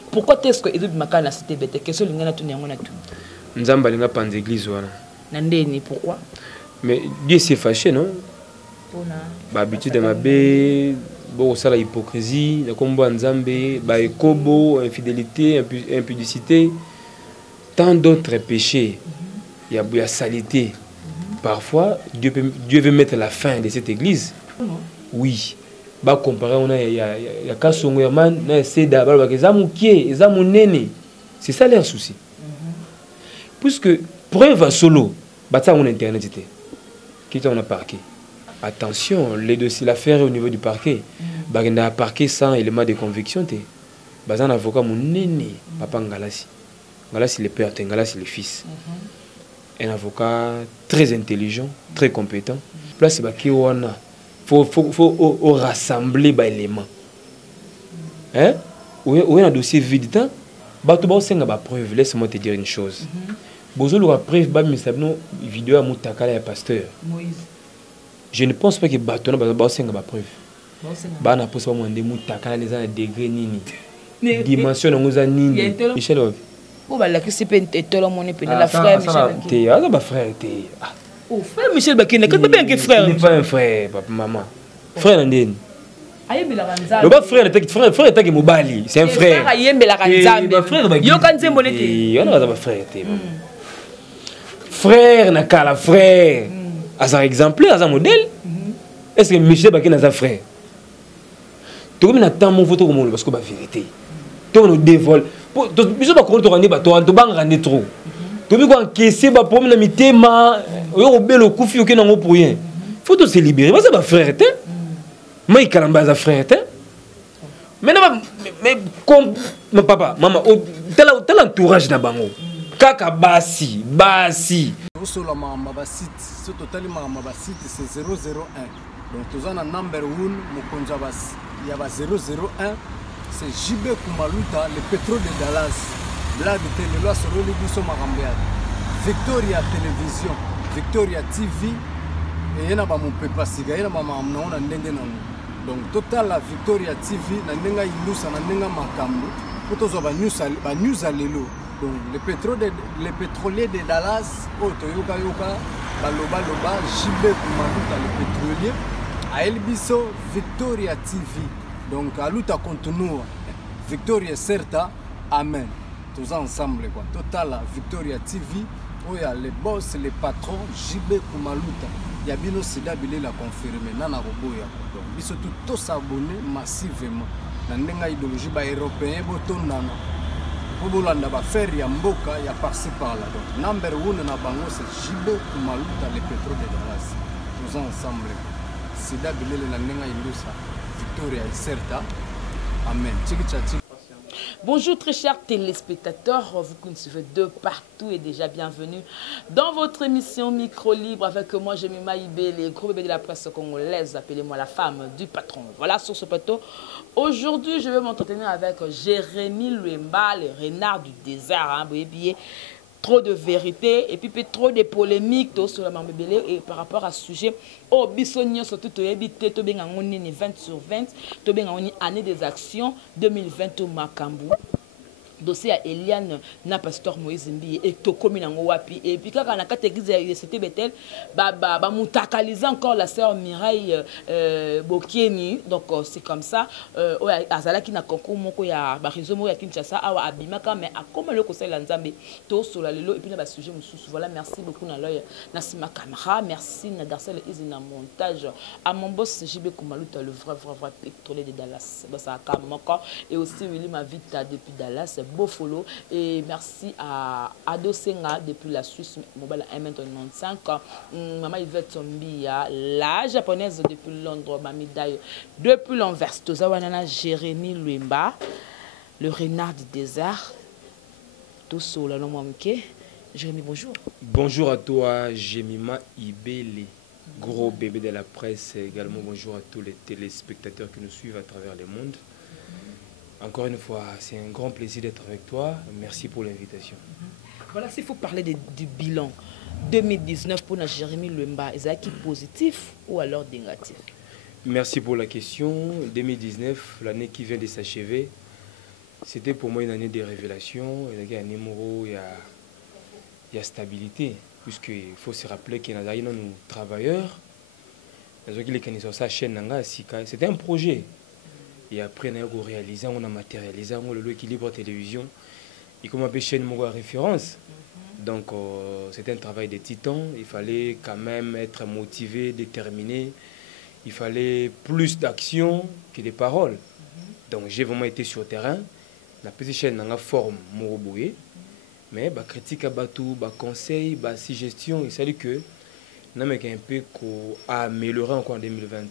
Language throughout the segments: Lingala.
Pourquoi est-ce que Edu Makana c'était bête? Qu'est-ce que l'ingénieur tout n'yango na tout? Nzamba linga panze église wana. Nandeni pourquoi? Mais Dieu s'est fâché non? Bah habitude ma bé bon ça la hypocrisie, la combo nzambe, bah ekobo, infidélité, impudicité, tant d'autres péchés. Il y a saleté. Parfois Dieu veut mettre la fin de cette église. Oui. Bah comparer on a il y a Kasongo Yaman, na Seda ba kezamukie, ezamunene. C'est ça leur souci. Puisque preuve solo, bah ça on internet était. Qui on a parqué. Attention, les dossiers l'affaire au niveau du parquet. Bah on a parqué sans élément de conviction té. Bah un avocat mon néné, papa Ngalasi. Ngalasi le père, Ngalasi le fils. Un avocat très intelligent, très compétent. Place bah qui on a faut rassembler les éléments. Hein? Où est un dossier vide? Preuve. Laisse-moi te dire une chose. Bozo la preuve, vidéo à Moutakala et pasteur. Je ne pense pas que Batona va preuve. Bana pose pas mon Moutakala les ans degré nini. Dimension nous a nini. Michel Ov. Où va la que c'est pentolo mon épée la frère Michel. Ah bah frère t'es. Oh, frère Michel Bakine, que bien que frère. Il n'est pas un frère, papa, maman. Frère Nandine. Le bas frère est qui Mobali, c'est un frère. Frère n'a qu'à la frère. À un exemplaire, à un modèle. Est-ce que Michel Bakine a un frère? Tu as tant mon photo comme parce que la vérité. Tu nous dévoile. Tu sais pas comment tu rends trop. Tu veux encaisser ba problème na mitema yo belo kufi yo kenango pour rien. Faut te se libérer. Moi ça va frère té. Moi il kalamba za frère té. Mais comme mon papa, maman, tel entourage na bango. Kaka basi. Sur la mama site, ce total mama site c'est 001. Donc tous en number 1 Mokonja bas. Il y a 001, c'est JB Kumaluta, le pétrole de Dallas. Blague de télé, sur le Bisso Marambiad, Victoria Télévision, Victoria TV, et il y a mon papa Siga, il y a maman on a donc total la Victoria TV, Nandenga Ilusa, Nandenga Makambo, pour tous les news à l'élo. Donc le pétrolier de Dallas, Otoyoka Yoka, Baloba, JB Kumaluta, le pétrolier, à Elbiso, Victoria TV, donc à Luta Contenua, Victoria Certa, Amen. Tous ensemble quoi. Total Victoria TV, où il y a les boss, les patrons, JB Kumaluta. Il y a Bino Sida Bilé l'a confirmé, Nana Roboya. Donc, ils sont tous s'abonner massivement. Dans une idéologie européenne, Botondana. Pour Bolanda, faire Yamboka, il y a par-ci par-là. Donc, number 1 na Bango, c'est JB Kumaluta, les pétrole de Dallas. Tous ensemble. Sida Bilé la Nenga Ilusa, Victoria et Certa. Amen. Tchiki. Bonjour très chers téléspectateurs, vous qui nous suivez de partout et déjà bienvenue dans votre émission Micro Libre avec moi, Jemima Ibé, les gros bébés de la presse congolaise, appelez-moi la femme du patron. Voilà sur ce plateau. Aujourd'hui, je vais m'entretenir avec Jérémy Luemba, le renard du désert, hein, trop de vérité et puis trop de polémiques sur la Mambébélé et par rapport à ce sujet. Oh, Bissonio, surtout, tu as évité, tu as 20 sur 20, tu as année des actions 2020 au Makambu. Dossier à Eliane na pasteur Moïse Mbi et Tokomi nango wapi et puis quand on a quatre églises c'était Bethel ba moutakaliser encore la sœur Mireille Bokieni donc c'est comme ça azala qui na concours moko ya ba réseau mo ya Kinshasa awa abimaka mais akoma le conseil la Nzambe to sola lelo et puis na ba sujet mususu. Voilà, merci beaucoup na l'œil Nasima Camara, merci na Darcel Izina montage à mon boss JB Kumaluta le vrai pétrolier de Dallas ça kamoko et aussi Willy Mavita depuis Dallas. Beau follow et merci à Ado Senga depuis la Suisse mobile M95, Maman Yvette Sombia, la japonaise depuis Londres, Mami Dayo depuis l'Anvers, Tozawanana Jérémy Luemba, le renard du désert, tout seul là non manqué. Jérémy, bonjour. Bonjour à toi, Jemima Ibele, gros bébé de la presse. Également bonjour à tous les téléspectateurs qui nous suivent à travers le monde. Encore une fois, c'est un grand plaisir d'être avec toi. Merci pour l'invitation. Voilà, s'il faut parler du bilan 2019 pour Jérémy Luemba, est-ce positif ou alors négatif? Merci pour la question. 2019, l'année qui vient de s'achever, C'était pour moi une année de révélation, une année où il y a stabilité, puisqu'il faut se rappeler que nous sommes travailleurs, nous avons sa chaîne, c'était un projet. Et après, nous avons réalisé, on a matérialisé l'équilibre de télévision. Et comme on appelle chaîne à référence. Donc, c'était un travail de titan. Il fallait quand même être motivé, déterminé. Il fallait plus d'action que de paroles. Donc, j'ai vraiment été sur le terrain. La petite chaîne a forme Moroboué. Mais la critique à Batou, le conseil, la suggestion, il s'agit que nous avons un peu amélioré encore en 2020.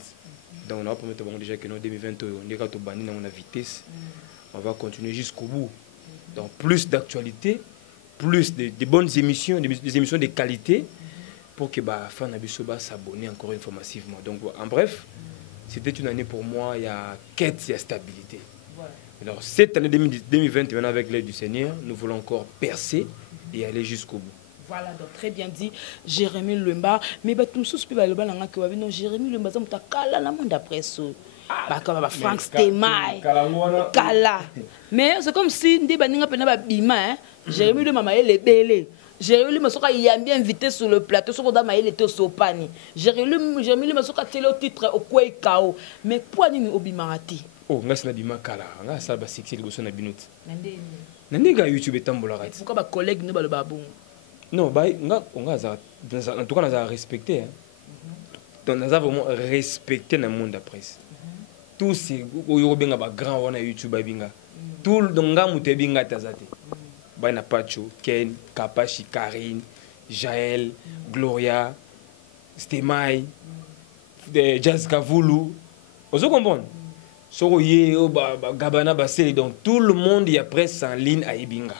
Donc, on va promettre déjà que en 2020, on est banni dans la vitesse. On va continuer jusqu'au bout. Donc, plus d'actualité, plus de bonnes émissions, des émissions de qualité pour que la fin de s'abonner encore une fois massivement. Donc, en bref, c'était une année pour moi, il y a quête, il y a stabilité. Voilà. Alors, cette année 2021, avec l'aide du Seigneur, nous voulons encore percer et aller jusqu'au bout. Voilà, donc très bien dit, Jérémy Lemba. Mais tout le monde, Jérémy Lemba, c'est un monde après ça. Frank Stemai, Kala. Mais c'est comme si Jérémy Lemba est belé. Jérémy Lemba il a bien invité sur le plateau, sur il était au pani. Jérémy Lemba télé au titre au quoi KO. Mais pourquoi nous obimarati? Oh, ngas na bima kala, ngas ça ba sexy liboso na binouti. Nande ga YouTube tambola rat. Pourquoi ba collègue ne ba le babon? Non, bah en tout cas, nous avons respecté. Donc, nous avons vraiment respecté le monde de la presse. Tous ces grands YouTube, tout le monde est tazate. Baina Pacho, Ken, Kapachi, Karine, Jaël, Gloria, Stemai, Jazz Kavoulou. Vous comprenez? Gabana Bassé, donc tout le monde est presse en ligne à Ibinga.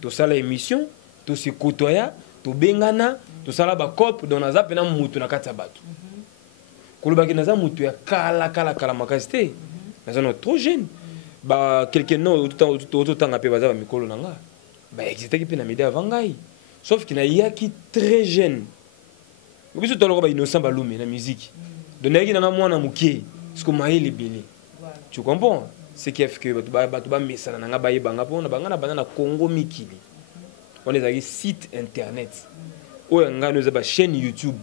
Tout ça, l'émission. Tout ce côtoya, tout bengana, tout ça là bas cop dans naza pena mutu na kati batu. Kolobaki naza mutu ya kala makasite. Naza no trop jeune. Ba quelqu'un non tout temps apé baza ba mikolo nanga. Ba existait qui pena média avant ngai. Sauf qu'il y a qui très jeune. Biso tolo ba innocent ba lume na musique. Donaki na mwana mukie, ce que maïli bini. Tu comprends? Ce qui fait que batu ba mesana nanga ba yebanga pona bangana banana Congo mikili. On a un site internet. On a une chaîne YouTube.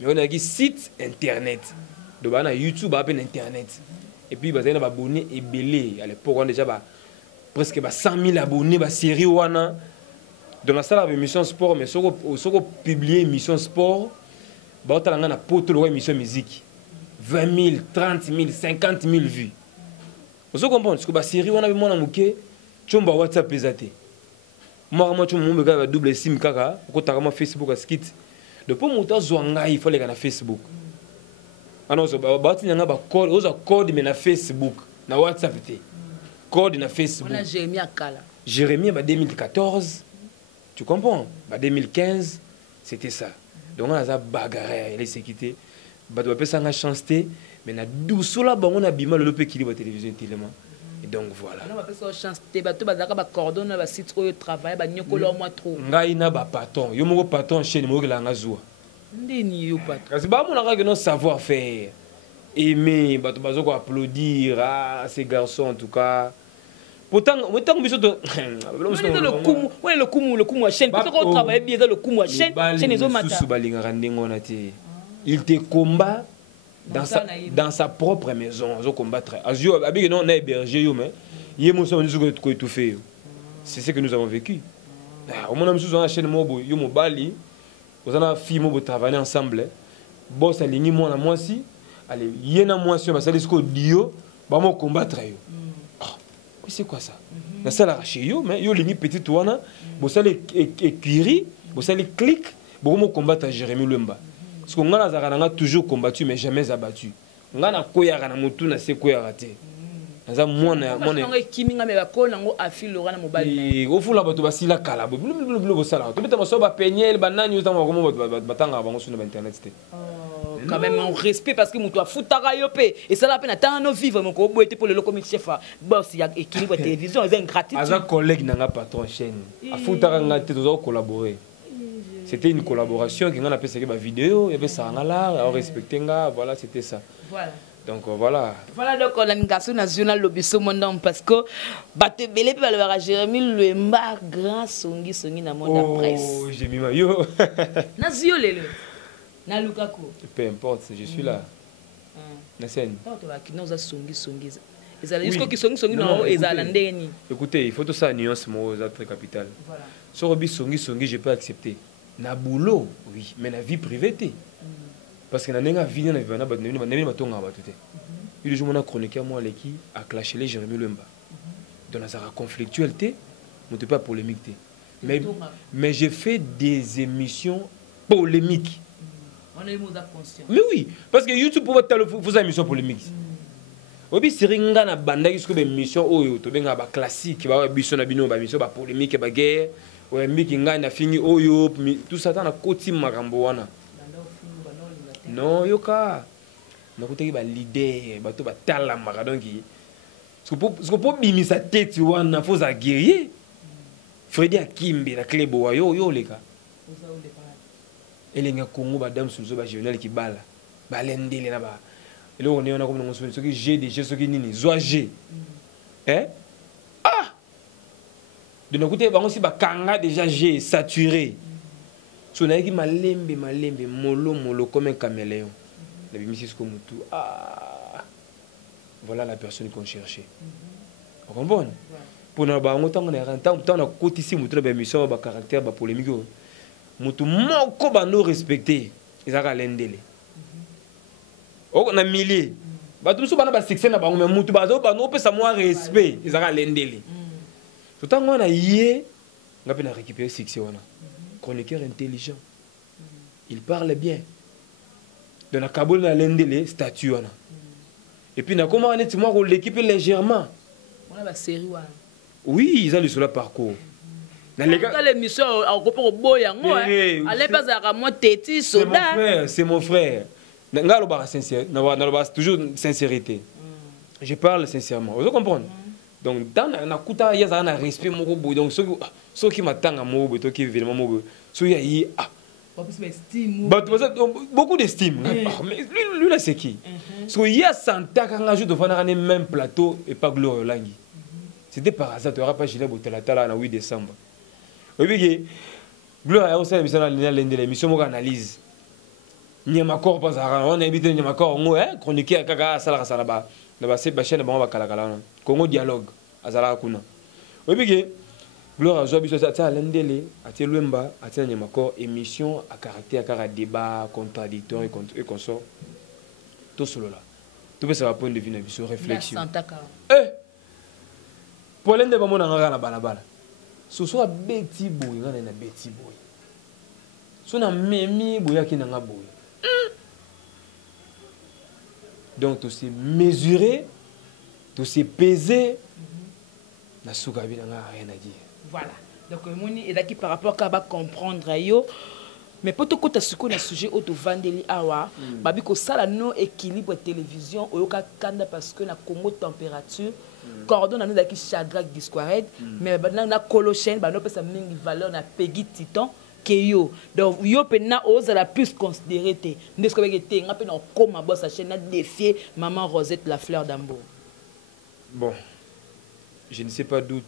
Mais on a un site internet. Donc on a YouTube, on a internet. Et puis on a des abonnés et belés. À l'époque, on a déjà presque 100 000 abonnés dans la série. Dans la salle d'émission sport, mais si on publie émission sport, on a une émission musique. 20 000, 30 000, 50 000 vues. Vous comprenez? Parce que la série, on a un WhatsApp. Moi, je suis double SIM kaka, je suis Facebook à skit. Depuis que je suis il faut aller sur Facebook. Alors, je suis code na Facebook, na WhatsApp. Code na Facebook. On a Jérémy Akala. Jérémy, en 2014, tu comprends? En 2015, c'était ça. Donc, on a bagarre, il a quitté. On a chance, mais on a bima le équilibre de la télévision tellement. Et donc voilà. On a chance de coordonner le site où travail, trop. Ngai na ba patron, yo moko patron chez mo la ngazua. Ndeni yo patron. Kasi ba mo na ka savoir faire. Aimer, ba to bazo ko applaudir ces garçons en tout cas. Pourtant, autant que bisoto. Le kumu chaîne. Parce qu'on travaille bien dans le kumu chaîne, chez les autres matins. Il te combat dans sa propre maison, ils combattre. Avec nous on a hébergé c'est ce que nous avons vécu. Au moins nous on a chaîne mobo yo mobali, vous en a fille mobo travailler ensemble. Boss aligné moi na moi si, allez yena moi si on va salir jusqu'au dio, ba mo combattre yo. C'est quoi ça? Na sala chez yo mais yo ligné petite wana, bo salir écurie, bo salir clic, bo mo combattre Jérémy Lemba. Parce qu'on a toujours combattu, mais jamais abattu. On a koyara na mutu na se koyara te. Naza mwana kiminga me bakona ngo afil lora na mobali. Au fond la bato basila kala. Bleu sala. To beta maso ba penyel banani yo tanga komo batanga bango sur internet te. Quand même on respect parce que mutu afutaka yo pe et ça la peine attendre no vivre mon ko boete pour le locomotive chef. Boss ya équilibre télévision, c'est une gratitude. Aza collègue nanga patron chaîne. Afutaka ngate to collaborer. C'était une collaboration qui a fait une vidéo, il y avait ça en là, on respectait, voilà, c'était ça. Voilà. Donc voilà. Voilà donc l'organisation nationale Lobiso Mondam parce que batte belé pe le Jérémy Lemba grand songi na monde presse. Oh, j'ai mis maillot. Na zio lelo. Na Lukaku. Peu importe, je suis là. Na scène. Écoutez, il faut tout ça nuance moi aux autres capitales. Voilà. Sur Robi songi je peux accepter. Na boulot, oui, mais na vie privée parce que na nenga vie na vivana ba na matonga ba tout. Il joue mon chronique moi l'équipe a clashé les Jérémy Lemba. Donc ça conflictualité, on ne pas polémique. Mais j'ai fait des émissions polémiques. On est conscient. Mais oui, parce que YouTube pour vous une émission polémique. Obi siringa na banda qui sont des émissions oyo to benga ba classique ba biso na bino ba émission ba polémique ba guerre ouais miki nga na fini oyo tout ça dans na koti makambo wana. Non yoka. Na koteki ba leader ba to ba tala maka donc ce que pour bimisa tête wana faut za guerrier. Freddy Akimbe na Klebo yo leka. Elenga Congo ba dame sous ba journal qui bala. Ba lendele na ba. Et là on est comme on ce qui j'ai des choses qui nini zoa G. Hein? Ah. De notre côté ba aussi ba kanga déjà G saturé. So na ki malembe molo comme un caméléon. La bimisi comme tout. Ah. Voilà la personne qu'on cherchait. Vous comprenez? Pour nous ba ngoto ngana renta na kotisi mutu na ba émission ba caractère ba polémique. Mutu moko ba no respecter. Ezaka lendele. Oh, na milliers. Ba tout so bana ba succès na bango mais mutu ba zo ba no pesa moi respect, ezaka lendele. Tout en on a yé, on a récupérer succès wana. Chroniqueur intelligent. Il parle bien. De la kabol na lendele statut wana. Et puis na comment on est moi l'équipe légèrement. On a la série wana. Oui, ils ont le sur le parcours. Dans l'émission au groupe boyango allez pas à moi téti soda. C'est mon frère. Ngalo sincère, toujours sincérité. Je parle sincèrement. Vous comprenez? Donc dans na kuta ya za na respect moko boy donc ceux qui m'attendent à moi to qui évidemment moi ceux y ah beaucoup d'estime. Mais lui là c'est qui? So il y a Santa quand ajoute de faire un même plateau et pas Gloire Langi. C'était par hasard, tu n'auras pas Gilles Botelatala le 8 décembre. Oui, bien, Gloire a aussi l'émission analyse. Nyamakor pas à on a habité Nyamakor, chroniqué à Kaka Salara Salaba, la chaîne de Bamba Kalakala, Congo dialogue, à Zala Kuna. Oui, bien, Gloire a joué à l'Endele, à Teluemba, à Nyamakor, émission à caractère, à débat, contradictoire et consort. Tout cela là. Tout ça va point de vue, une réflexion. Pour l'un des moments dans la balabala. Ce soit Betty Boy, on a Betty Boy. Ce soit Mimi Boya qui n'a pas boy. Donc, tout c'est mesuré, tout c'est pesé. Na soukabi n'a rien à dire. Voilà. Donc, Moni est là par rapport à comprendre yo. Mais pour tout côté sur le sujet auto vandeli awa, babi ko sala no équilibre télévision oyoka kanda parce que na Congo température coordonne nous daki Shadrach Disquared mais na colochène ba no pesa mingi valeur na Peggy Titan que yo donc yo pena oza la plus considéré té ndesko beke nga pe na koma boss chaîne na défier maman Rosette la fleur d'Ambo. Bon, je ne sais pas d'où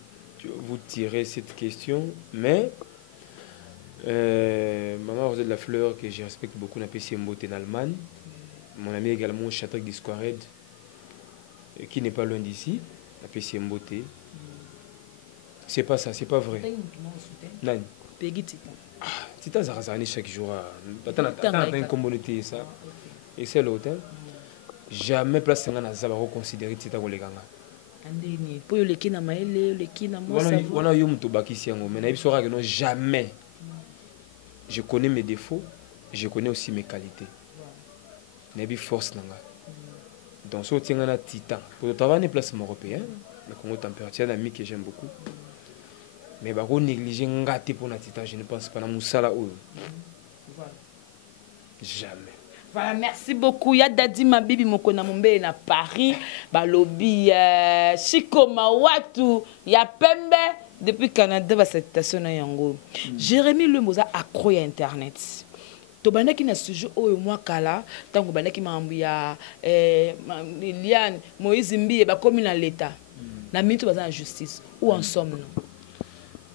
vous tirez cette question mais maman Rosette la fleur que je respecte beaucoup na PC Mbote en Allemagne, mon ami également Shadrach Disquared qui n'est pas loin d'ici na PC Mbote. C'est pas ça, c'est pas vrai. Nani Peggy Titan. Ah, Titan Zarazani chaque jour. Attends une communauté ça. Et c'est l'hôtel. Jamais place ngana za ba reconsidérer Titan ko lekanga. Andeni po yo lekina maele lekina mo ça. Wana yo mto bakisi yango mais na biso ka non jamais. Je connais mes défauts, je connais aussi mes qualités. Nebi force nanga. Donc so tiengana Titan. Pour travailler place européen, le Congo température ami que j'aime beaucoup. Mais bah on néglige ngati pour na Titan, je ne pense pas na musala ou. Jamais. Voilà, merci beaucoup. Ya Dadi Mabibi Mokona Mumbe na Paris, balobi Chico Mawatu, ya Pembe. Depuis Canada, cette station na yango. Jérémy Lemoza accro à Internet. to bandaki na sujet oyo mwa kala tango bandaki mambo ya Liliane Moïse Mbiye bakomi na l'état na minute baza na justice où en sommes nous?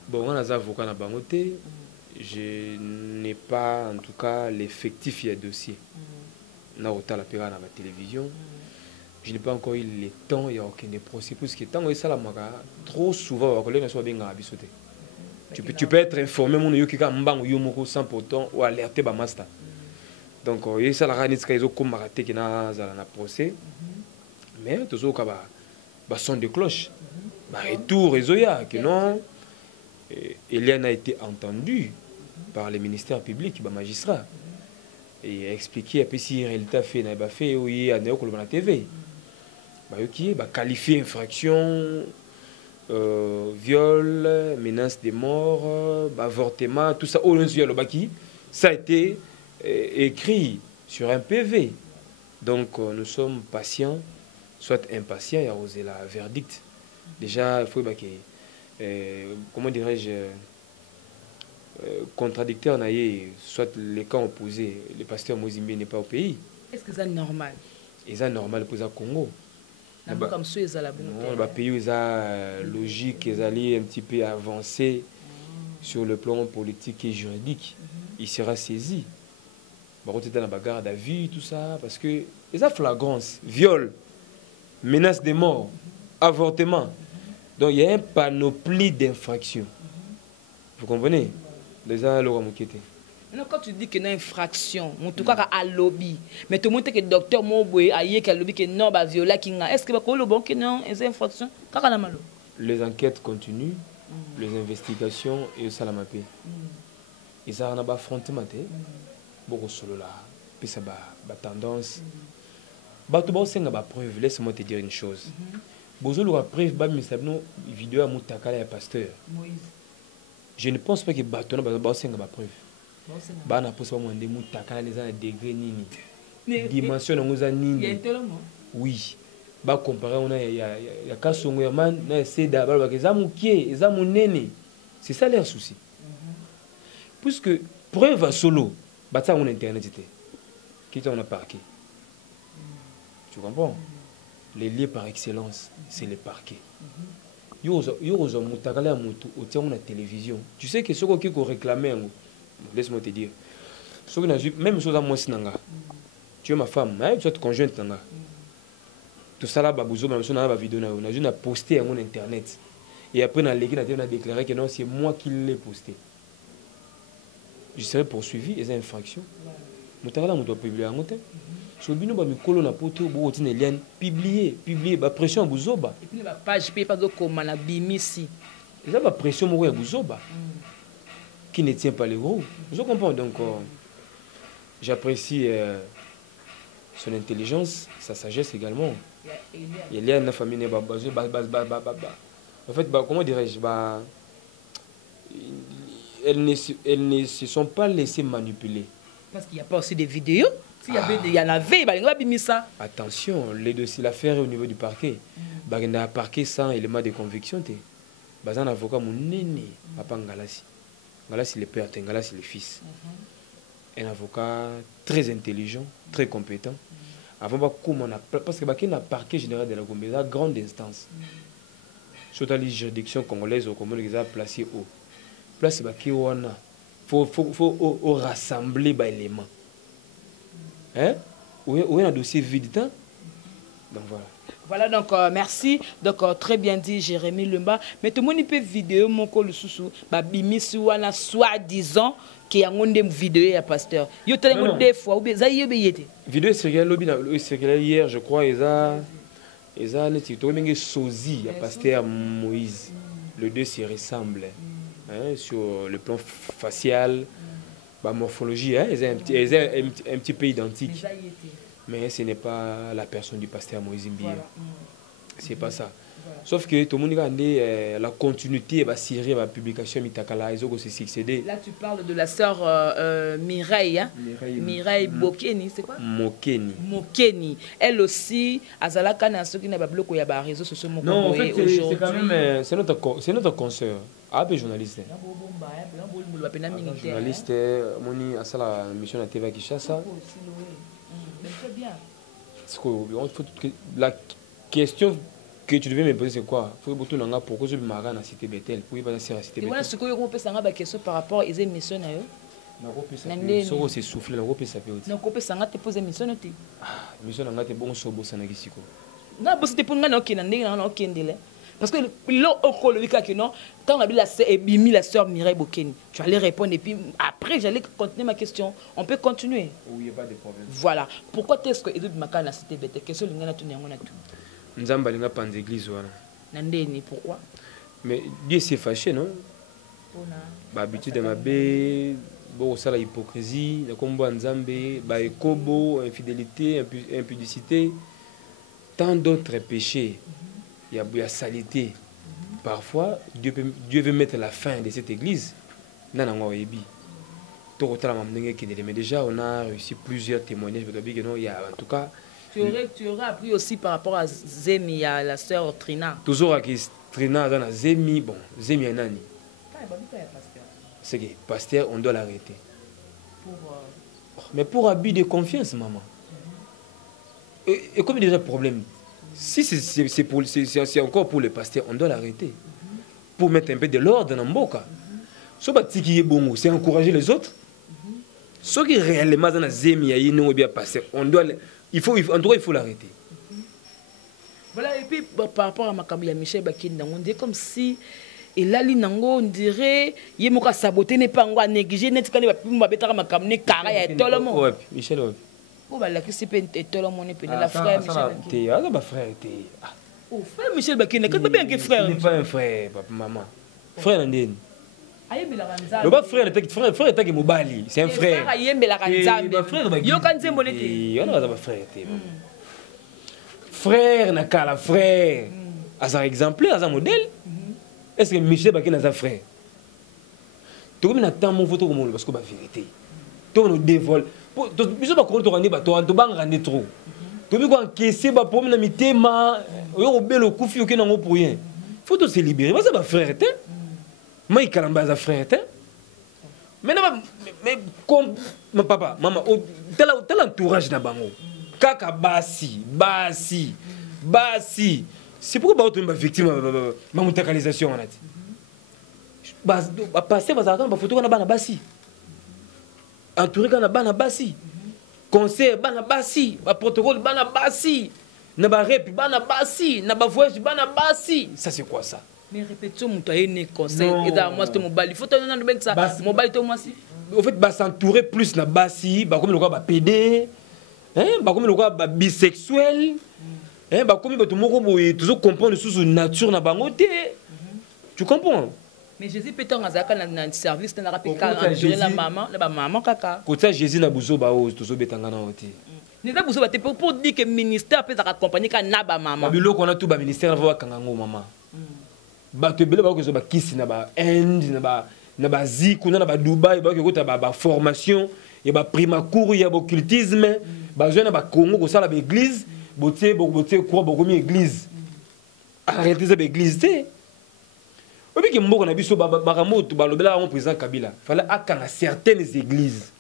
Bon, on a des avocats na bangoté. Je n'ai pas en tout cas l'effectif du dossier. Na autant la période à la télévision. Je n'ai pas encore eu le temps, il y a aucun des procès parce que tant que ça la maga trop souvent collègue soit bien abisoté. Tu peux être informé mon yo kika mbang yo moko sans pourtant ou alerter ba master. Donc il ça la ranit ka izo ko maraté ki na za na procès. Mais toujours ka ba son de cloche. Ba retour ezoya que non Eliane a été entendue par les ministères publics, les magistrats, et a expliqué si réalité fait n'a pas fait oui à la TV. Qui a qualifié infraction, viol, menace de mort, avortement, tout ça. Ça a été écrit sur un PV. Donc nous sommes patients, soit impatients, et oser la verdict. Déjà, il faut que comment dirais-je, contradicteur, soit les camps opposés, le pasteur Moïse Mbiye n'est pas au pays. Est-ce que c'est normal? Et c'est normal pour le Congo. Comme ça, ils ont la le pays est logique, ils allaient un petit peu avancer sur le plan politique et juridique. Il sera saisi. Par contre, dans la bagarre à vue, tout ça, parce que ils ont flagrance, viol, menace de mort, avortement. Donc il y a un panoplie d'infractions. Vous comprenez? Les gens l'ont moqué. Quand tu dis qu'il y a une infraction, en tout cas à lobby, mais tout le monde que le docteur Moboué a dit que lobby que non va violer kinga. Est-ce que le bon que non les infractions? Les enquêtes continuent, les investigations et ça la mapé. Ils ont un affrontement beaucoup solo là, puis ça ba tendance. Ba tout bon c'est nga ba preuve. Laisse-moi te dire une chose. Bozolo a preuve ba misabno vidéo à Moutakala et pasteur. Moïse. Je ne pense pas que Batona ba c'est nga ba preuve. Ba na posa mo ndemu Moutakala les a degré nini. Dimension ngoza nini. Il y a tellement. Oui. Ba comparer on a ya kasongo ya man na seda ba ba za mukie, za munene. C'est ça leur souci. Puisque preuve à solo, ba ça on internet était. Qui t'en a parqué. Tu comprends? Les lieux par excellence, c'est les parquets. Moutakala au tient la télévision. Tu sais que ce qui réclamait, laisse-moi te dire, même chose à moi, tu es ma femme, tu es conjointe. Tout ça là, ma vidéo, on a posté sur internet. Et après, on a déclaré que non, c'est moi qui l'ai posté. Je serai poursuivi, et c'est une infraction. Moutakala doit publier en montagne. So bino ba mikolo na poto bo tine lien publier ba pression buzoba et puis la page paye pas de comme na bimisi et ça ba pression mo ya buzoba qui ne tient pas les gros. Je comprends donc j'apprécie son intelligence, sa sagesse également. Il y a une famille ba en fait comment dirais-je elles ne se sont pas laissées manipuler parce qu'il n'y a pas aussi des vidéos. Il y en avait, attention, les dossiers, l'affaire est au niveau du parquet. Il y a un parquet sans élément de conviction. Il y a un avocat, mon néné, papa Ngalassi. Ngalassi le père, Ngalassi le fils. Un avocat très intelligent, très compétent. Avant, parce que il y a un parquet général de la Gombe, il y a une grande instance. Surtout les juridictions congolaises, au Congo, ils ont placé haut. Place, il faut rassembler les éléments. Hein? Oui, on a un dossier vide. Hein? Donc voilà. Voilà, donc merci. Donc très bien dit Jérémy Lumba. Mais tout le monde peut vidéo mon col sous bimi souana soi-disant qu'il y a une vidéo à pasteur. Il y a des fois ou bien ça y est vidéo circulée hier, je crois, ils ont net sosie à pasteur Moïse. Les deux se ressemblent hein, sur le plan facial. La morphologie, hein, est un petit peu identique. Mais ce n'est pas la personne du pasteur Moïse Mbiye. Voilà. C'est pas ça. Voilà. Sauf que tout le monde a la continuité va Syrie la publication mitakala ils ont aussi succédé. Là tu parles de la sœur Mireille hein? Mireille Bokeni c'est quoi? Mokeni. Elle aussi azalaka na ceux qui n'a pas bloqué ya ba réseaux sociaux mon non en fait c'est quand même c'est notre consoeur. Ah ben journaliste. Journaliste moni à la mission à TV Kinshasa. Très bien. La question que tu devais me poser c'est quoi? Faut que tu n'as pourquoi je me marie à la cité Bethel pour y passer à la cité Bethel. Voilà ce que vous pouvez savoir question par rapport aux émissions na yo. C'est soufflé na rope ça fait aussi. Non copé sanga te poser mission noté. Ah mission na ngate bon sobo sana kisiko. Na bosi te pour nga na okena ndenge na okendele. Parce que là au le week-end que non quand on a vu la sœur Mireille Bokeni tu allais répondre et puis après j'allais continuer ma question on peut continuer. Oui il y a pas de problème. Voilà pourquoi est-ce que Edouard Makala na cité Bethel question linga na tuni yango na tout. Nzamba linga panze église wana. Nandeni pourquoi? Mais Dieu s'est fâché non? Ba habitude de mabe bon ça la hypocrisie na kombo nzambe ba ekobo infidélité impudicité tant d'autres péchés. Il y a saleté. Parfois, Dieu veut mettre la fin de cette église. Mais déjà, on a réussi plusieurs témoignages. Il y a, en tout cas, tu aurais appris aussi par rapport à Zemi, à la sœur Trina. Toujours avec Trina, dans Zemi, bon, Zemi est nani. C'est que pasteur, on doit l'arrêter. Mais pour abus de confiance, maman. Et comme il y a déjà problème. Si c'est encore pour le pasteur, on doit l'arrêter. Pour mettre un peu de l'ordre dans Mboka. C'est encourager les autres. Ce qui est réellement dans la zemi, on doit, il faut l'arrêter. Voilà, et puis par rapport à Makamia Michel Bakinda, on dit comme si il a l'inango, on dirait, il est moka saboté, n'est pas en négligé, n'est pas en betara Makamne, car il y a tout le monde. Michel, oh bah là qui c'est pas tout le monde est la frère Michel. Ah bah frère t'es. Oh frère Michel Bakina, quand bien que frère. Il n'est pas un frère, papa maman. Frère Nandine. Ayembe la ranza. Le frère est qui mobali, c'est un frère. Ayembe la ranza. Frère yo kan zembolete. On a pas frère t'es. Frère nakala frère. As un exemplaire, as un modèle. Est-ce que Michel Bakina a un frère? Tout comme n'attend mon photo comme parce que la vérité. Tout nous dévoile. Biso ba ko to randi ba to bang randi trop. To bi ko encaisser ba problème na mitema, yo obelo kufi okena ngo pour rien. Faut te se libérer. Ba ça ba frère té. Moi kalamba za frère té. Mais comme ma papa, maman, tel entourage na bango. Kaka basi. C'est pourquoi ba to ba victime ma mutakalisation on a dit. Ba passer ba za ba photo na bana basi. Entouré quand bana basi conseil bana basi ba protocole bana basi na ba rep bana basi na ba voyage bana basi ça c'est quoi ça? Mais répétons mon taïne conseil et dans moi c'est mon bali faut t'en donner ben ça mon bali to moi si en fait ba s'entourer plus na basi ba comme le quoi ba PD hein ba comme le quoi ba bisexuel hein ba comme ba tout moko boye toujours comprendre sous nature na bango té tu comprends? Mais Jésus peut être dans un service, dans la maman, kaka. Quand Jésus n'a besoin de tout ça, betanga na oti. Ni na besoin pour dire que ministère peut accompagner quand na ba maman. Babilo qu'on a tout ba ministère va kangango maman. Ba te bele ba ko so ba kisi na ba Inde na ba ziku na ba Dubaï ba ko ta ba formation et ba prima cours ya ba occultisme ba jeune ba Congo ko sala ba église boté quoi ba komi église. Arrêtez ça ba église té. Depuis que Mboko na biso baramoto balobela mon président Kabila, fallait akanga certaines églises.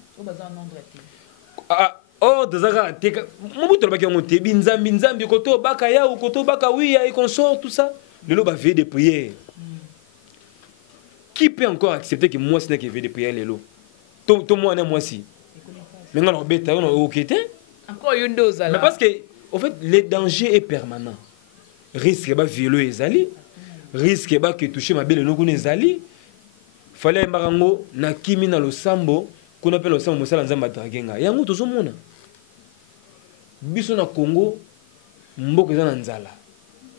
Oh dazaka teka mobuto ba ki monte binzambi koto baka ya ou koto baka oui et consort tout ça. Le lo ba veille de prière. Qui peut encore accepter que moi ce n'est que veille de prière les lo? To moi na moi si. Mais on beta on okete. Encore une dose là. Mais parce que en fait le danger est permanent. Risque ba violer les alliés. Risque ba que toucher ma belle noko nezali fallait marango na kimi na losambo qu'on appelle losambo mosala nzamba dragenga yango tozo mona biso na Congo mboko za na nzala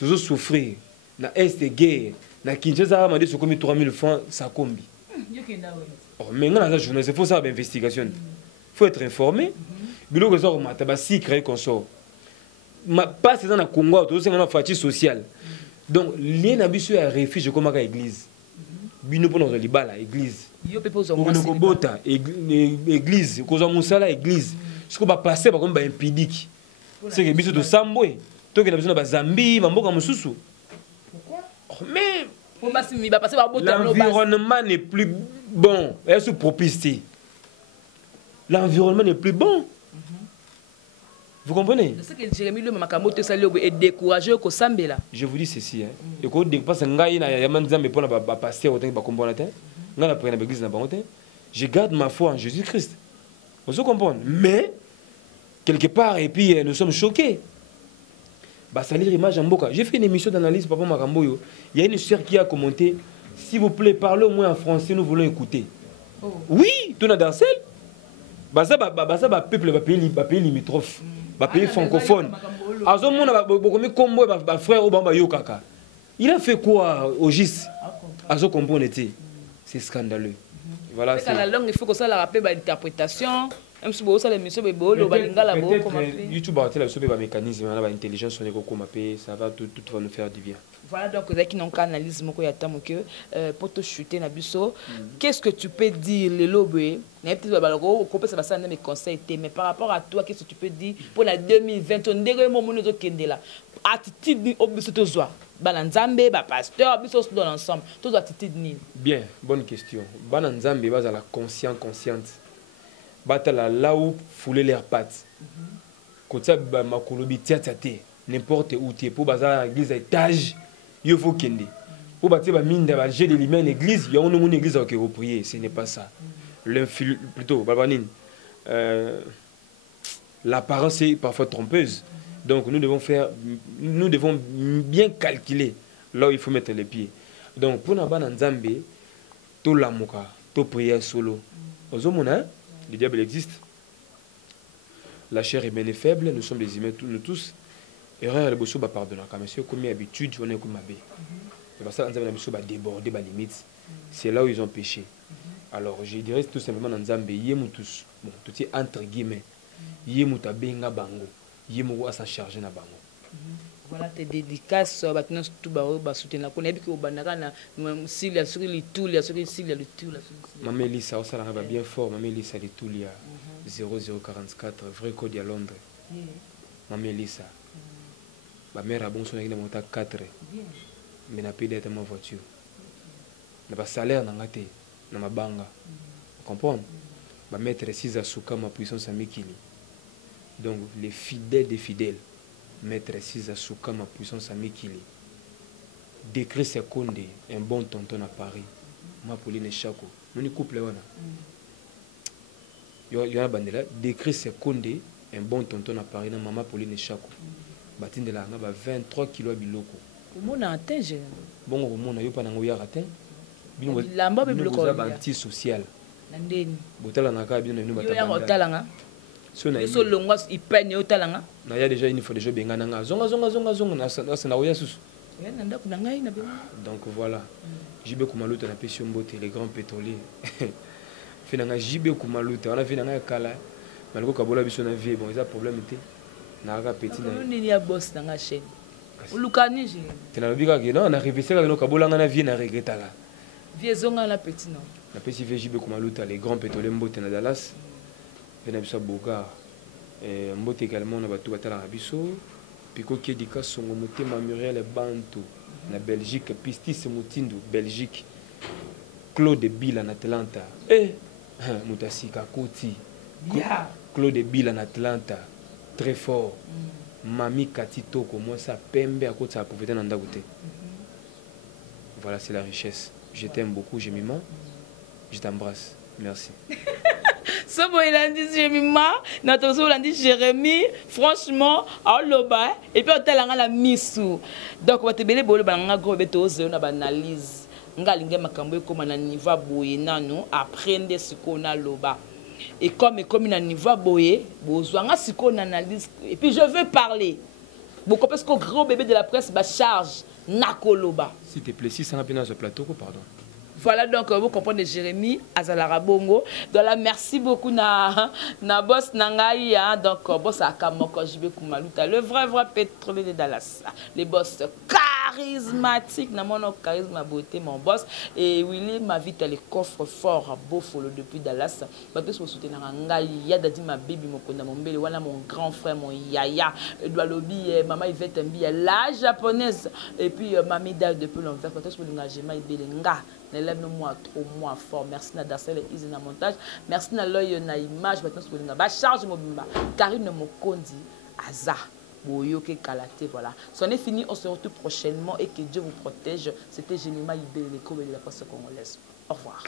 tozo souffrir na est guerre na Kinshasa ma dit comme 3000 francs ça combi oh mais ngana za journaliste faut ça investigation faut être informé biloko za mata ba si créer consort ma passe dans na Congo tozo senga na fatigue sociale Donc, lien n'abisso à refuge comme à l'église. Bino pour nous libala église. Yo peut poser on ko bota église, ko za musala église. Ce qu'on va passer par comme ba impidique. C'est que biso to sambwe. To que na biso na ba Zambi, mamboka mususu. Pourquoi? Mais l'environnement n'est plus bon. Elle se propicité. L'environnement n'est plus bon. Vous comprenez? Je sais que Jérémie le Makamoto est découragé au Sambela. Je vous dis ceci. Et quand on passe un gars, il y a un zambé pour la pasteur, je garde ma foi en Jésus-Christ. Vous comprenez? Mais, quelque part, et puis nous sommes choqués. J'ai fait une émission d'analyse, Papa Makamboyo. Il y a une sœur qui a commenté, s'il vous plaît, parlez au moins en français, nous voulons écouter. Oh. Oui, tout le monde peuple va payer limitrophe. Pays francophone. Il a fait quoi au GIS? C'est scandaleux. Voilà, la langue, il faut que ça la rappelle l'interprétation. Même si vous avez l'émission, YouTube a un mécanisme, l'intelligence, ça va tout va nous faire du bien. Voilà, donc vous avez un analyse pour te chuter. Qu'est-ce que tu peux dire, les lobés? Mais par rapport à toi, qu'est-ce que tu peux dire pour la 2020? Attitude pasteur, dans l'ensemble. Bien, bonne question. Bananzambe est la consciente. Batala là où fouler leurs pattes. Quand ça makolobi tiatate n'importe où tu es pour bazar église à étage, il faut kende. Pour bâtir ba mine ba j'ai des lumières l'église, il y a une église à prier, ce n'est pas ça. Plutôt babanine. L'apparence est parfois trompeuse. Donc nous devons bien calculer là où il faut mettre les pieds. Donc pour na nzambe to lamuka, to prière solo. Ozomona le diable existe. La chair est bien faible, nous sommes des humains, nous tous. Erreur, le bosso va pardonner. Quand monsieur comme habitude, on est comme abbé. Et parce que nous avons débordé les limites. C'est là où ils ont péché. Alors je dirais tout simplement dans Nzambe, yémou tous, bon, tout est entre guillemets, yémou tabenga bango, yémou à s'en charger na bango. Voilà tes dédicaces, maintenant tout bas soutenir. On a vu que au banana, s'il y a sur les tout, il y a sur les s'il y a le tout. Maman Lisa, ça va bien fort. Maman Lisa, les tout il y a 0044, vrai code à Londres. Maman Lisa, ma mère a bon son avec monta 4, mais n'a pas d'être ma voiture. N'a pas salaire n'a gâté, n'a ma banga. Vous comprenez? Ma maître 6 à souka ma puissance à Mikili. Donc les fidèles des fidèles. Maître 6 à souka ma puissance à Mikili. Décret Sekonde, un bon tonton à Paris. Ma Pauline Chako. Mon couple là. Il y a un bandela. Décret Sekonde, un bon tonton à Paris. Maman Pauline Chako. Batin de la 23 kilos à Biloko. Comment on a atteint? Bon, on a eu pas d'angoya atteint. Lamba Biloko. Anti-social. Nandeni. Botala naka bien nous batala. Yo otalanga. So longwa ipene otalanga. Na ya déjà une fois déjà bengana nga. Zonga na na oya susu. Donc voilà. Jibe Kumaluta na pesi mbote les grands pétroliers. Finanga Jibe Kumaluta, on a finanga kala. Malko kabola biso na vie, bon, ils a problème té. Na ka petit na. Ni ya boss na chaîne. Ulukani je. Tena bika ke non, na révisé ka no kabola nga na vie na regretala. Vie zonga la petit non. Na pesi vie Jibe Kumaluta les grands pétroliers mbote na Dallas. Vena biso boka. Mbote également na batu batala biso. Piko Kedika Songo Motema Muriel Bantu na Belgique, Pistis Mutindo, Belgique, Claude Bill en Atlanta. Mutasika Koti. Claude Bill en Atlanta. Très fort. Mami Katitoko, moi ça pembe à côté ça pouvait être en Voilà, c'est la richesse. Je t'aime beaucoup, je m'aime. Je t'embrasse. Merci. Ce bon, il a dit Jérémie, notre soeur, il a dit Jérémie, franchement, à l'oba, et puis on a la missou. Donc, on va te bénir, on va gros bétose, on a analyse. On va aller makambo comme on a niveau boye nano, apprendre ce qu'on a l'oba. Et comme on a niveau boye, besoin de ce qu'on analyse. Et puis je veux parler. Beaucoup parce qu'au gros bébé de la presse, bah charge nakoloba. S'il te plaît, si ça n'a pas dans ce plateau, pardon. Voilà donc vous comprenez Jérémie Azalara Bongo. Donc là merci beaucoup na boss nangai donc boss akamoko Jibe Kumaluta le vrai pétrolier de Dallas. Les boss car charismatique, na mon charisme ma beauté mon boss et Willy m'invite les coffres forts à Beaufolo depuis Dallas. Bato se soutenir ngai ya dadi ma baby mokonda mombele wana mon grand frère mon yaya Edouard Lobi maman Yvette Mbi la japonaise et puis mamie Dal depuis l'envers bato se l'engagement ibelenga n'élève moi trop moi fort merci na Darcel Easy na montage merci na l'œil na image bato se l'engagement ba charge mobimba Karine Mokondi Aza Boyoke Kalaté, voilà. C'en est fini, on se retrouve prochainement et que Dieu vous protège. C'était Jemima Ibé, les cours de la presse congolaise. Au revoir.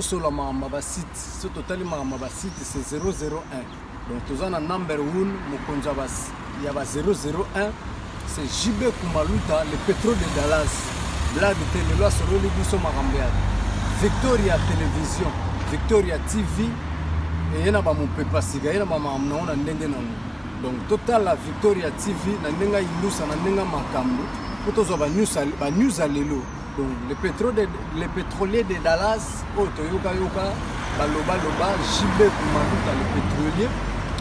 Sur la Mamba site, ce total Mamba site c'est 001. Donc tous en number 1, Mokonjabas, il y a 001. C'est JB Kumaluta, le pétrole de Dallas. Blague de télé, sur le Libiso Marambiad. Victoria Télévision, Victoria TV. Et il y a mon papa Siga, il y a maman Amna, donc total la Victoria TV na nenga ilusa na nenga makambo potozo ba news alelo donc le pétrolier de Dallas otoyoka yoka baloba JB Kumaluta le pétrolier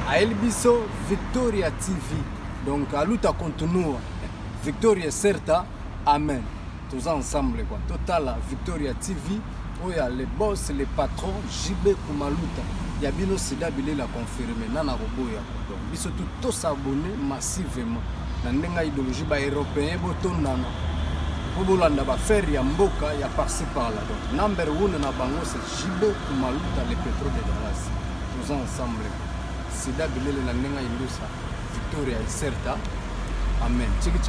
a Elbiso Victoria TV donc aluta continue Victoria certa amen tous ensemble quoi total la Victoria TV oya les boss les patrons JB Kumaluta Yabino Sida Bilé l'a confirmé nana roboya donc biso tout s'abonner massivement na ndenga idéologie ba européen botondana bobolanda ba faire ya mboka ya par-ci par-là donc number 1 na bango c'est JB Kumaluta le pétrole de Dallas tous ensemble Sida Bilé la ndenga ilusa Victoria certa amen tiki